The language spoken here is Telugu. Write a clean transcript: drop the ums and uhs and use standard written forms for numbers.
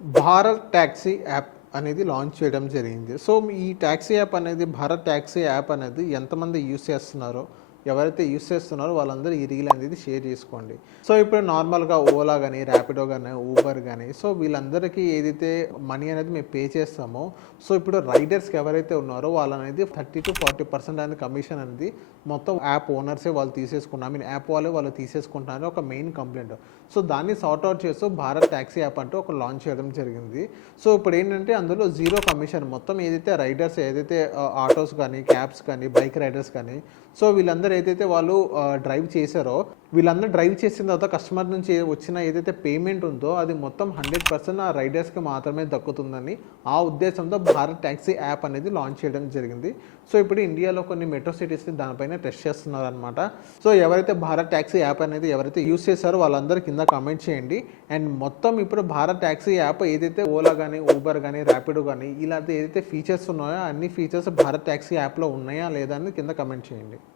భారత్ టాక్సీ యాప్ అనేది లాంచ్ చేయడం జరిగింది. సో, ఈ టాక్సీ యాప్ అనేది భారత్ టాక్సీ యాప్ అనేది ఎంతమంది యూజ్ చేస్తున్నారో, ఎవరైతే యూజ్ చేస్తున్నారో వాళ్ళందరూ ఈ రీల్ అనేది షేర్ చేసుకోండి. సో, ఇప్పుడు నార్మల్‌గా ఓలా గాని, ర్యాపిడో గాని, ఊబర్ గాని సో, వీళ్ళందరికీ ఏదైతే మనీ అనేది మేము పే చేస్తామో, సో, ఇప్పుడు రైడర్స్‌కి ఎవరైతే ఉన్నారో వాళ్ళనేది 30-40% అనేది కమిషన్ అనేది మొత్తం యాప్ ఓనర్సే వాళ్ళు తీసేసుకున్నారు. యాప్ వాళ్ళే వాళ్ళు తీసేసుకుంటున్నారని ఒక మెయిన్ కంప్లైంట్. సో, దాన్ని సార్ట్ అవుట్ చేస్తూ భారత్ టాక్సీ యాప్ అంటూ ఒక లాంచ్ చేయడం జరిగింది. సో, ఇప్పుడు ఏంటంటే అందులో జీరో కమిషన్ మొత్తం ఏదైతే రైడర్స్ ఏదైతే ఆటోస్ కానీ, క్యాబ్స్ కానీ, బైక్ రైడర్స్ కానీ సో, వీళ్ళందరూ ఏదైతే వాళ్ళు డ్రైవ్ చేశారో వీళ్ళందరూ డ్రైవ్ చేసిన తర్వాత కస్టమర్ నుంచి వచ్చిన ఏదైతే పేమెంట్ ఉందో అది మొత్తం 100% ఆ రైడర్స్కి మాత్రమే దక్కుతుందని ఆ ఉద్దేశంతో భారత్ టాక్సీ యాప్ అనేది లాంచ్ చేయడం జరిగింది. సో, ఇప్పుడు ఇండియాలో కొన్ని మెట్రో సిటీస్ని దానిపైన టెస్ట్ చేస్తున్నారనమాట. సో, ఎవరైతే భారత్ టాక్సీ యాప్ అనేది ఎవరైతే యూస్ చేశారో వాళ్ళందరూ కింద కామెంట్ చేయండి. అండ్ మొత్తం ఇప్పుడు భారత్ టాక్సీ యాప్ ఏదైతే ఓలా కానీ, ఊబర్ కానీ, ర్యాపిడో కానీ ఇలాంటి ఏదైతే ఫీచర్స్ ఉన్నాయో అన్ని ఫీచర్స్ భారత్ టాక్సీ యాప్లో ఉన్నాయా లేదా అని కింద కామెంట్ చేయండి.